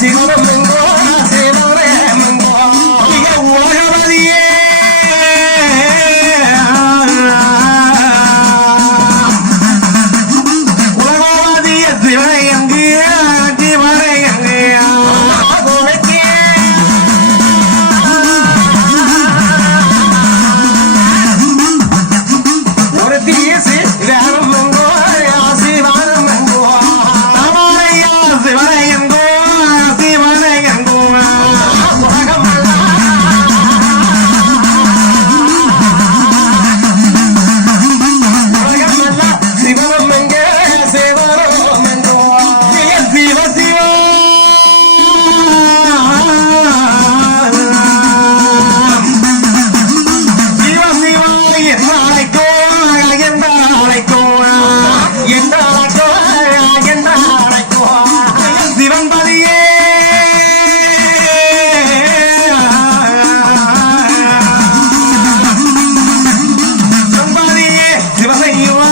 சிவனமெங்கோ சிவனமெங்கோ உலகவதியே உலகவதிய சிவனை எங்கே சிவனை எங்கே ஒரு தீசி சிவனமெங்கோ சிவனமெங்கோ அமாரையா சிவனை எங்கோ சிவனை எங்கோ சிவனமெங்கே சிவனமெங்கோ சிவ சிவ சிவ சிவ என்ன அழைக்கோ என்ன அழைக்கோ என்ன அழைக்கோ என்ன அழைக்கோ சிவன்பதியே சிவன்பதியே சிவசைவா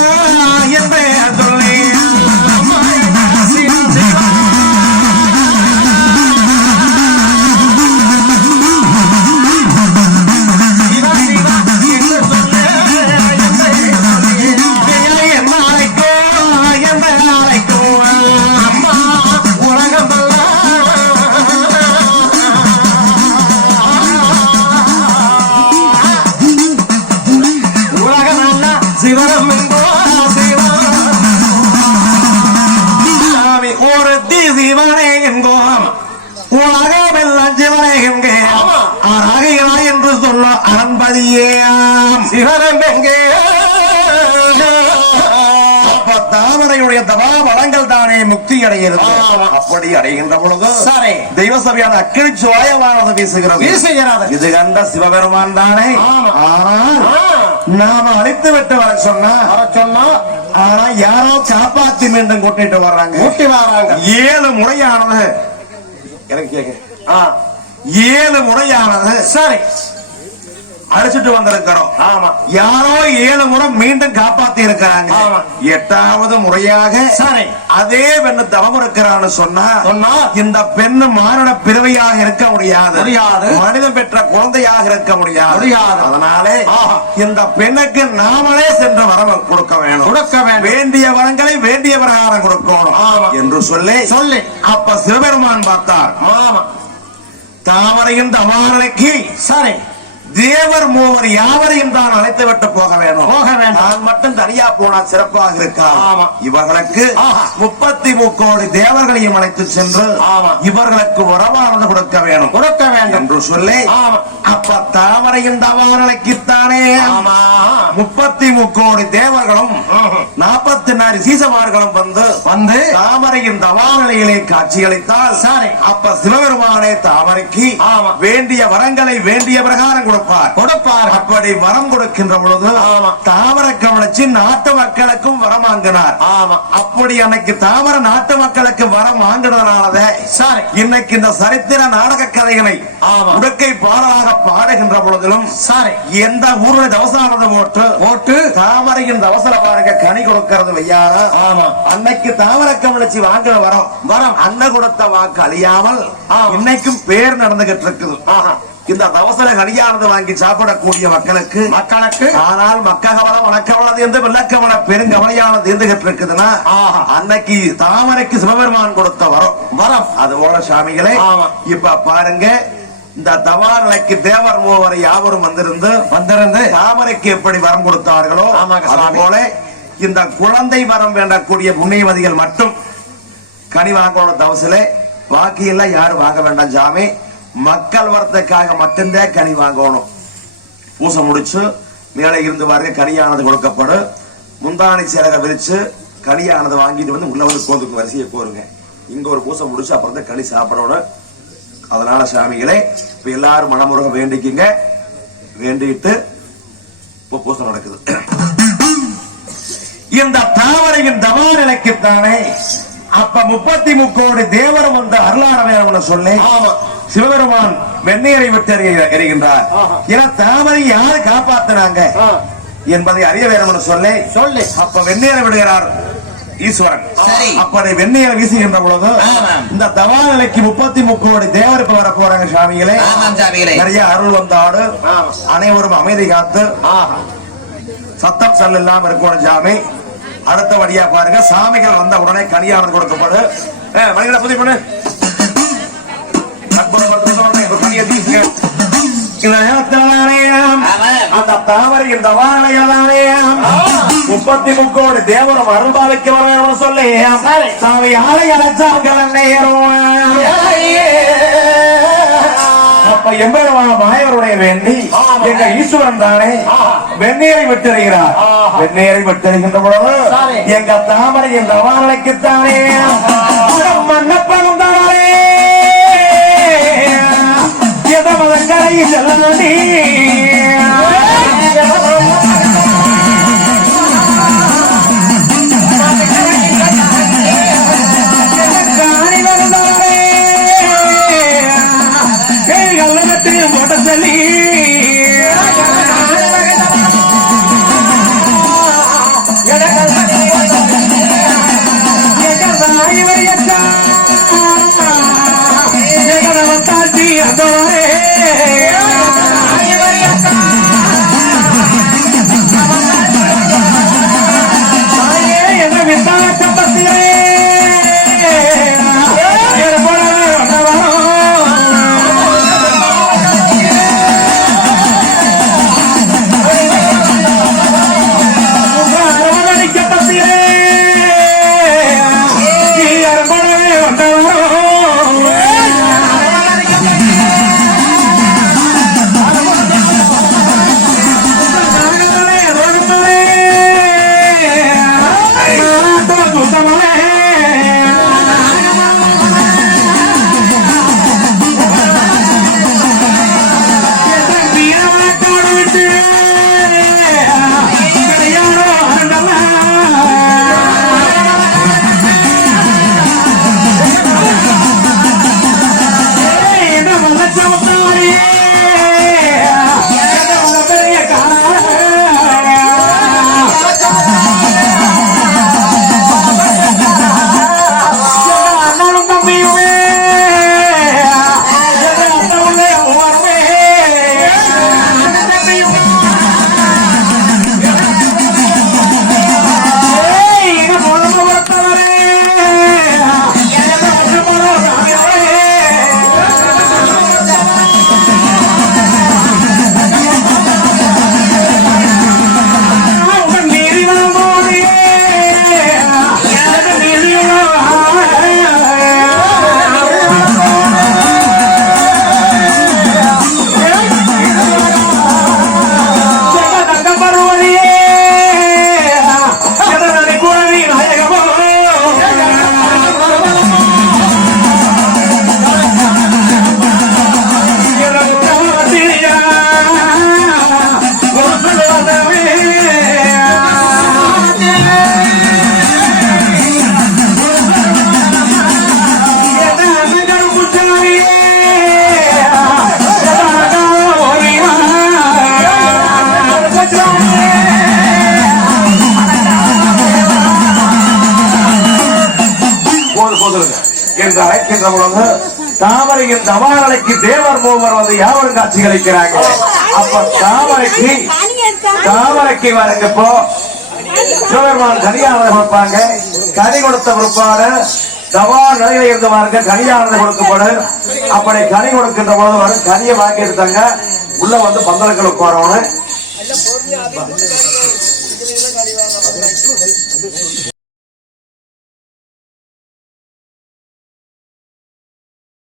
என்று சொல்லி சிவ சிவா சிவ சிவா என்று சொல்லு என்ன அழைக்கோ என்ன அழைக்கோ அம்மா உலகமல்ல சிவனமெங்கோ சிவசாமி ஒரு சிவனே என்கோ உலகமெல்லாம் சிவனே என்கே அழகையா என்று சொல்ல அன்பதியே சிவனமெங்கே தாமரையுடைய தவா வளங்கள் தானே முக்தி அடைகிறது. அப்படி அடைகின்ற பொழுது சரி தெய்வ சபையான அக்கினி சுவாயமானது வீசுகிறது. இது கண்ட சிவபெருமான் தானே. ஆனால் நாம அழைத்து விட்டு வர சொன்னா ஆனா யாரோ காப்பாத்தி மீண்டும் கூட்டிட்டு வர்றாங்க. 7 முறையானது எனக்கு கேட்க 7 முறையானது சரி அழைச்சிட்டு வந்திருக்கிறோம். ஆமா யாரோ 7 முறை மீண்டும் காப்பாத்தி இருக்கிறாங்க. 8வது முறையாக சரி அதே பெண்ணு தவம் இருக்கிறான்னு சொன்னா இந்த பெண்ணு மானுட பிறவையாக இருக்க முடியாது. மனிதன் பெற்ற குழந்தையாக இருக்க முடியாது. அதனாலே இந்த பெண்ணுக்கு நாமளே சென்று வரம் கொடுக்க வேணும். வேண்டிய வரங்களை வேண்டிய பிரகாரம் கொடுக்கணும் என்று சொல்லி அப்ப சிவபெருமான் பார்த்தார். தாமரையின் தமாரணைக்கு சரி தேவர் மூவர் யாவரையும் தான் அழைத்து விட்டு போக வேண்டும். நான் மட்டும் தனியா போனா சிறப்பாக இருக்கா. இவர்களுக்கு 33 கோடி தேவர்களையும் அழைத்து சென்று இவர்களுக்கு உறவானது கொடுக்க வேண்டும் என்று சொல்லி அப்ப தாமரையின் தவாரணைக்குத்தானே 33 கோடி தேவர்களும் 44 சீசமார்களும் வந்து தாமரையின் தவாரணையிலே காட்சியளித்தால் சரி அப்ப சிவபெருமானே தாமரைக்கு வேண்டிய வரங்களை வேண்டிய பிரகாரம் கொடுப்பார். அப்படி வரம் கொடுக்கின்ற பொழுது தாமரை கவனிச்சு நாட்டு மக்களுக்கும் வரம் வாங்கினார். அப்படி அன்னைக்கு தாமரை நாட்டு மக்களுக்கு வரம் வாங்கினதுனாலதே இன்னைக்கு இந்த சரித்திர நாடக கதைகளை உடுக்கை பாடலாக பாடுகின்ற பொழுதிலும் எந்த ஊருடைய தவசானதை போட்டு தாமரையின் தவசல பாருங்க கனி கொடுக்கிறது வையாரா. அன்னைக்கு தாமரை கவனிச்சு வாங்கின வரம் அன்ன கொடுத்த வாக்கு அழியாமல் இன்னைக்கும் பேர் நடந்துகிட்டு இருக்குது. இந்த தவசல கனியானது வாங்கி சாப்பிடக்கூடிய மக்களுக்கு ஆனால் மக்ககவளம் வணக்கவளது என்று விளக்கவள பெருங்கவலையானது இருந்துகிட்டு இருக்குதுன்னா அன்னைக்கு தாமரைக்கு சிவபெருமான் கொடுத்த வரம் அது போல சாமிகளே இப்ப பாருங்க இந்த தவாரணைக்கு தேவர் மூவரை யாவரும் வந்திருந்து தாமரைக்கு எப்படி வரம் கொடுத்தார்களோ அது போல இந்த குழந்தை வரம் வேண்டக்கூடிய புண்ணியவதிகள் மட்டும் கனி வாங்கணும். தவசிலே பாக்கி எல்லாம் யாரும் வாங்க வேண்டாம் சாமி. மக்கள் வரத்துக்காக மட்டும்தான் கனி வாங்கணும். பூசை முடிச்சு மேலே இருந்து பாருங்க கனியானது கொடுக்கப்படும். முந்தானி சேரக விரிச்சு கனியானது வாங்கிட்டு வந்து உள்ள வந்து கோதுக்கு வரிசையை கோருங்க. இங்க ஒரு பூசை முடிச்சு அப்புறம் தான் கனி சாப்பிடணும். அதனால சாமிகளே இப்ப எல்லாரும் மனமுருக வேண்டிக்குங்க. வேண்டிட்டு இப்ப பூசை நடக்குது. இந்த தாமரையின் தவாரணைக்குத்தானே அப்ப 33 கோடி தேவரும் வந்து அருளாட வேணும்னு சொல்லி சிவபெருமான் வெந்நீரை விட்டு எறிகின்றார். ஏன்னா தாமரை யாரு காப்பாத்தினாங்க என்பதை அறிய வேணும்னு சொல்லி அப்ப வெந்நீரை விடுகிறார். ஈஸ்வரன். சரி. அப்படி வெந்நீரை வீசுகின்ற பொழுது இந்த தவா நிலைக்கு 33 கோடி தேவர் இப்ப வர போறாங்க சாமிகளே. நிறைய அருள் வந்தாடு அனைவரும் அமைதி காத்து சத்தம் சல் இல்லாம இருக்கணும் சாமி. அடுத்தபடியா பாருங்க, சாமிகள் வந்த உடனே கனியானது கொடுக்கப்படு. மனிதனை புதி பண்ணு அந்த தாமரையின் தவாலயதானே 33 கோடி தேவரும் அருள்பாவிக்க வர சொல்லி சாமி ஆலை அழைச்சார்கள் நேரம். அப்ப எம்பெருமான மாயவருடைய வேண்டி எங்க ஈஸ்வரன் தானே வெந்நீரை விட்டுகிறார். வெந்நீரை விட்டுகின்ற பொழுது எங்க தாமரை என்ற வாழைக்குத்தானே மன்னப்பகம் தானே எதமதங்கரை செல்லி என்று அழைக்கின்ற பொழுது தாமரையின் தவாலைக்கு தேவர் மூவர் வந்து யாவரும் காட்சி அளிக்கிறாங்க. அப்ப தாமரைக்கு வரங்கப்போ சிவபெருமான் கனியானதை கொடுப்பாங்க. கனி கொடுத்த பிற்பாடு தவா நிலையில இருந்து பாருங்க கனியானதை கொடுக்கப்படும். அப்படி கனி கொடுக்கின்ற பொழுது வரும் கனியை வாங்கி எடுத்தாங்க. உள்ள வந்து பந்தலுக்கு போறவனு